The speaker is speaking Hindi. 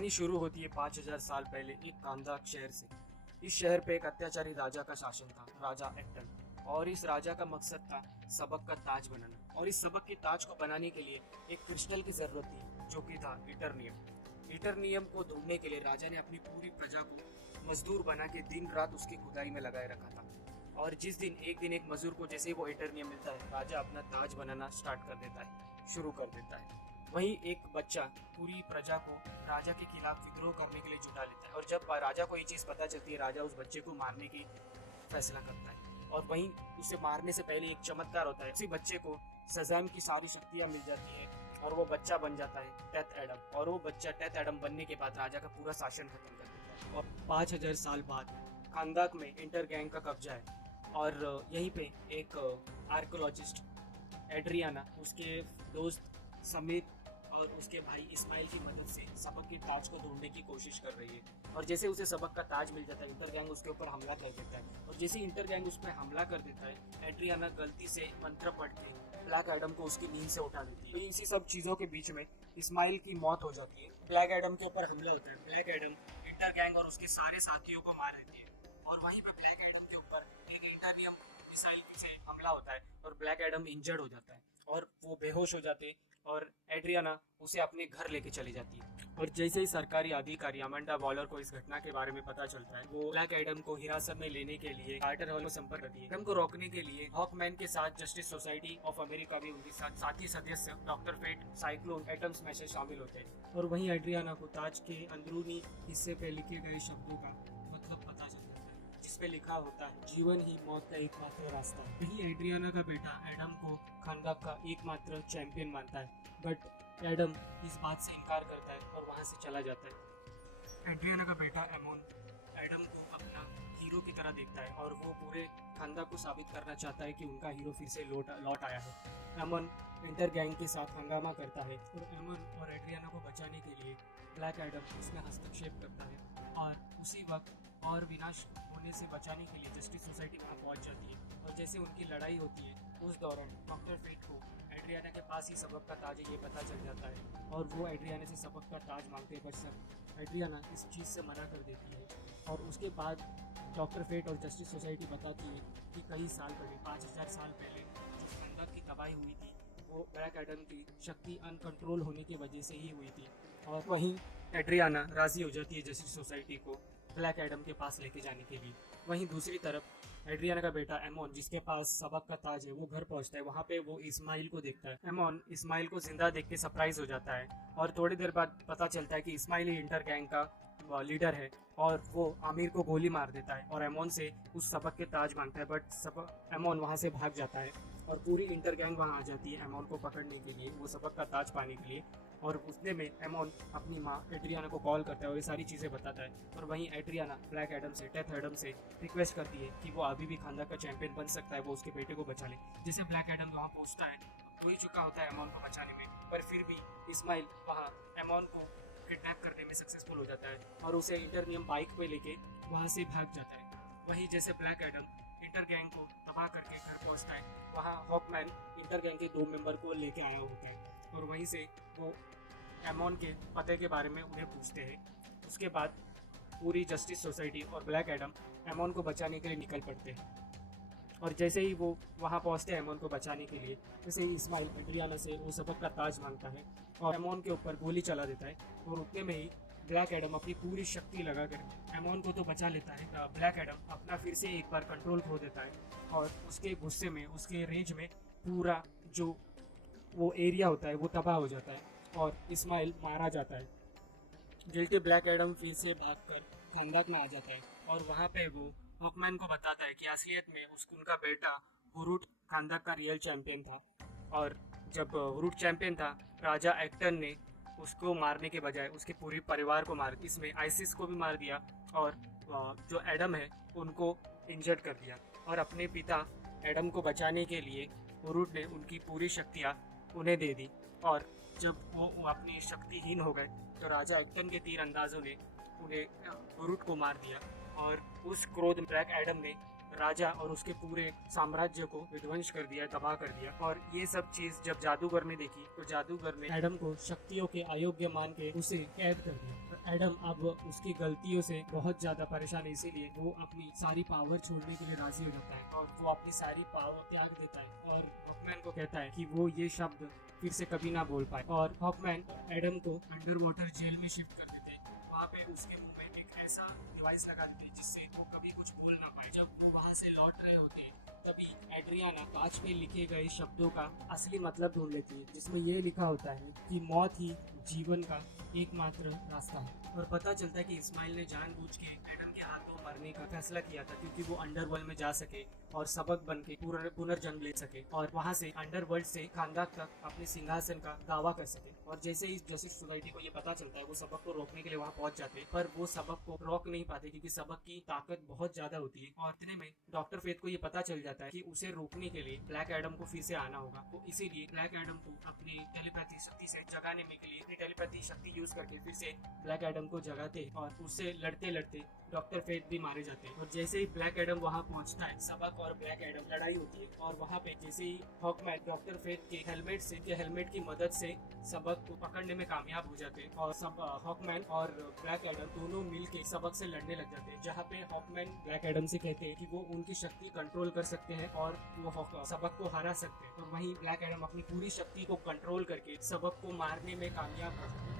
कहानी शुरू होती है 5000 साल पहले एक कांदाक शहर से। इस शहर पे एक अत्याचारी राजा का शासन था, राजा एक्टन। और इस राजा का मकसद था सबक का ताज बनाना। और इस सबक के ताज को बनाने के लिए एक क्रिस्टल की जरूरत थी, जो कि था इटरनियम। इटरनियम को ढूंढने के लिए राजा ने अपनी पूरी प्रजा को मजदूर बना के दिन रात उसकी खुदाई में लगाए रखा था। और जिस दिन एक मजदूर को जैसे ही वो इटरनियम मिलता है, राजा अपना ताज बनाना स्टार्ट कर देता है, शुरू कर देता है। वहीं एक बच्चा पूरी प्रजा को राजा के खिलाफ विद्रोह करने के लिए जुटा लेता है। और जब राजा को ये चीज़ पता चलती है, राजा उस बच्चे को मारने की फैसला करता है। और वहीं उसे मारने से पहले एक चमत्कार होता है, उसी बच्चे को शज़ैम की सारी शक्तियाँ मिल जाती है और वो बच्चा बन जाता है डेथ एडम। और वो बच्चा डेथ एडम बनने के बाद राजा का पूरा शासन खत्म कर देता है। और 5000 साल बाद खानदाक में इंटर गैंग का कब्जा है। और यहीं पे एक आर्कोलॉजिस्ट एड्रियाना उसके दोस्त समीर और उसके भाई इस्माइल की मदद से सबक के ताज को ढूंढने की कोशिश कर रही है। और जैसे उसे सबक का ताज मिल जाता है, इंटर गैंग उसके ऊपर हमला कर देता है। और जैसे इंटर गैंग उस पर हमला कर देता है, एड्रियाना गलती से मंत्र पढ़ के ब्लैक एडम को उसकी नींद से उठा देती है। इसी सब चीज़ों के बीच में इस्माइल की मौत हो जाती है। ब्लैक एडम के ऊपर हमला होता है। ब्लैक एडम इंटर गैंग और उसके सारे साथियों को मार देती है। और वहीं पे ब्लैक एडम के ऊपर एक इंटरनियम मिसाइल से हमला होता है और ब्लैक एडम इंजर्ड हो जाता है और वो बेहोश हो जाते हैं। और एड्रियाना उसे अपने घर लेके चली जाती है। और जैसे ही सरकारी अधिकारी अमांडा वॉलर को इस घटना के बारे में पता चलता है, वो ब्लैक एडम को हिरासत में लेने के लिए कार्टर हॉल में संपर्क करती है। एडम को रोकने के लिए हॉकमैन के साथ जस्टिस सोसाइटी ऑफ अमेरिका भी उनके साथ साथी सदस्य doctor Fate, cyclone, atom smasher शामिल होते हैं। और वहीं एड्रियाना को ताज के अंदरूनी हिस्से पे लिखे गए शब्दों का मतलब पता चलता है, जिसपे लिखा होता है, जीवन ही मौत का एकमात्र रास्ता है। वही एड्रियाना का बेटा एडम को खानदाक का एकमात्र चैंपियन मानता है। बट एडम इस बात से इनकार करता है और वहाँ से चला जाता है। एड्रियाना का बेटा एमोन एडम को अपना हीरो की तरह देखता है और वो पूरे खानदान को साबित करना चाहता है कि उनका हीरो फिर से लौट आया है। एमन इंटर गैंग के साथ हंगामा करता है और एमन और एड्रियाना को बचाने के लिए ब्लैक एडम उसमें हस्तक्षेप करता है। और उसी वक्त और विनाश होने से बचाने के लिए जस्टिस सोसाइटी वहाँ पहुँच जाती है। और जैसे उनकी लड़ाई होती है, उस दौरान डॉक्टर फेट को एड्रियाना के पास ही सबक का ताज है ये पता चल जाता है और वो एड्रियाना से सबक का ताज मांगते हैं। पर एड्रियाना इस चीज़ से मना कर देती है। और उसके बाद डॉक्टर फेट और जस्टिस सोसाइटी बताती है कि कई साल पहले, 5000 साल पहले जो खानदान की तबाही हुई थी, वो ब्लैक एडम की शक्ति अनकंट्रोल होने की वजह से ही हुई थी। और वहीं एड्रियाना राजी हो जाती है जस्टिस सोसाइटी को ब्लैक एडम के पास लेके जाने के लिए। वहीं दूसरी तरफ एड्रियाना का बेटा एमोन, जिसके पास सबक का ताज है, वो घर पहुंचता है। वहाँ पे वो इस्माइल को देखता है। एमोन इस्माइल को जिंदा देख के सरप्राइज हो जाता है। और थोड़ी देर बाद पता चलता है कि इस्माइल ही इंटर गैंग का लीडर है और वो आमिर को गोली मार देता है और एमोन से उस सबक के ताज मांगता है। बट एमोन वहाँ से भाग जाता है और पूरी इंटर गैंग वहाँ आ जाती है एमोन को पकड़ने के लिए, वो सबक का ताज पाने के लिए। और उतने में एमोन अपनी माँ एड्रियाना को कॉल करता है और ये सारी चीज़ें बताता है। और वहीं एड्रियाना ब्लैक एडम से, डेथ एडम से रिक्वेस्ट करती है कि वो अभी भी खानदान का चैंपियन बन सकता है, वो उसके बेटे को बचा ले। जैसे ब्लैक एडम वहाँ पहुँचता है, हो ही चुका होता है एमोन को बचाने में, पर फिर भी इस्माइल वहाँ एमोन को किडनैप करने में सक्सेसफुल हो जाता है और उसे इंटरनियम बाइक पे लेके वहाँ से भाग जाता है। वहीं जैसे ब्लैक एडम इंटर गैंग को तबाह करके घर पहुँचता है, वहाँ हॉकमैन इंटर गैंग के 2 मेंबर को लेके आया होता है और वहीं से वो एमोन के पते के बारे में उन्हें पूछते हैं। उसके बाद पूरी जस्टिस सोसाइटी और ब्लैक एडम एमोन को बचाने के लिए निकल पड़ते हैं। और जैसे ही वो वहाँ पहुँचते हैं एमोन को बचाने के लिए, जैसे ही इस्माइल एड्रियाना से वो सबक का ताज मांगता है और एमोन के ऊपर गोली चला देता है। और उतने में ही ब्लैक एडम अपनी पूरी शक्ति लगाकर एमोन को तो बचा लेता है। ब्लैक एडम अपना फिर से एक बार कंट्रोल खो देता है और उसके गुस्से में, उसके रेंज में पूरा जो वो एरिया होता है वो तबाह हो जाता है और इस्माइल मारा जाता है। गिल्टी ब्लैक एडम फिर से भागकर खानदान में आ जाता है और वहाँ पे वो हॉकमैन को बताता है कि असलियत में उनका बेटा हुरूट खानदान का रियल चैंपियन था। और जब हुरूट चैंपियन था, राजा एक्टन ने उसको मारने के बजाय उसके पूरे परिवार को मार, इसमें आइसिस को भी मार दिया और जो एडम है उनको इंजर्ड कर दिया। और अपने पिता एडम को बचाने के लिए हुरूट ने उनकी पूरी शक्तियाँ उन्हें दे दी। और जब वो अपनी शक्तिहीन हो गए तो राजा एक्टन के तीर अंदाजों ने उन्हें हुरूट को मार दिया। और उस क्रोध ब्लैक एडम ने राजा और उसके पूरे साम्राज्य को विध्वंस कर दिया, तबाह कर दिया। और ये सब चीज जब जादूगर ने देखी तो जादूगर ने एडम को शक्तियों के अयोग्य मान के उसे कैद कर दिया। तो एडम अब उसकी गलतियों से बहुत ज्यादा परेशान है, इसीलिए वो अपनी सारी पावर छोड़ने के लिए राजी हो जाता है और वो अपनी सारी पावर त्याग देता है और हॉकमैन को कहता है कि वो ये शब्द फिर से कभी ना बोल पाए। और हॉकमैन एडम को अंडर वाटर जेल में शिफ्ट कर देते हैं। वहाँ पे उसके मुंह में एक ऐसा डिवाइस लगा देते हैं जिससे वो कभी कुछ बोल ना पाए। जब वो वहाँ से लौट रहे होते हैं तभी एड्रियाना कांच में लिखे गए शब्दों का असली मतलब ढूंढ लेती है, जिसमें ये लिखा होता है कि मौत ही जीवन का एकमात्र रास्ता है। और पता चलता है कि इस्माइल ने जानबूझ के एडम के हाथों मरने का फैसला किया था क्योंकि वो अंडरवर्ल्ड में जा सके और सबक बन के पुनर्जन्म ले सके और वहाँ से अंडरवर्ल्ड से खानदान तक अपने सिंहासन का दावा कर सके। और जैसे ही जस्टिस सोसाइटी को ये पता चलता है वो सबक को रोकने के लिए वहाँ पहुंच जाते हैं, पर वो सबक को रोक नहीं पाते क्योंकि सबक की ताकत बहुत ज्यादा होती है। और इतने में डॉक्टर फेथ को ये पता चल जाता है कि उसे रोकने के लिए ब्लैक एडम को फिर से आना होगा। तो इसीलिए ब्लैक एडम को अपनी टेलीपैथी शक्ति से जगाने के लिए अपनी टेलीपैथी शक्ति यूज करके फिर से ब्लैक एडम को जगाते और उससे लड़ते लड़ते डॉक्टर फेथ भी मारे जाते हैं। और जैसे ही ब्लैक एडम वहाँ पहुँचता है सबक और ब्लैक एडम लड़ाई होती है और वहाँ पे जैसे ही हॉकमैन डॉक्टर फेथ के हेलमेट की मदद से सबक को पकड़ने में कामयाब हो जाते हैं और सब हॉकमैन और ब्लैक एडम दोनों मिलके सबक से लड़ने लग जाते हैं, जहाँ पे हॉकमैन ब्लैक एडम से कहते हैं कि वो उनकी शक्ति कंट्रोल कर सकते हैं और वो सबक को हरा सकते हैं। और वहीं ब्लैक एडम अपनी पूरी शक्ति को कंट्रोल करके सबक को मारने में कामयाब हो जाते हैं।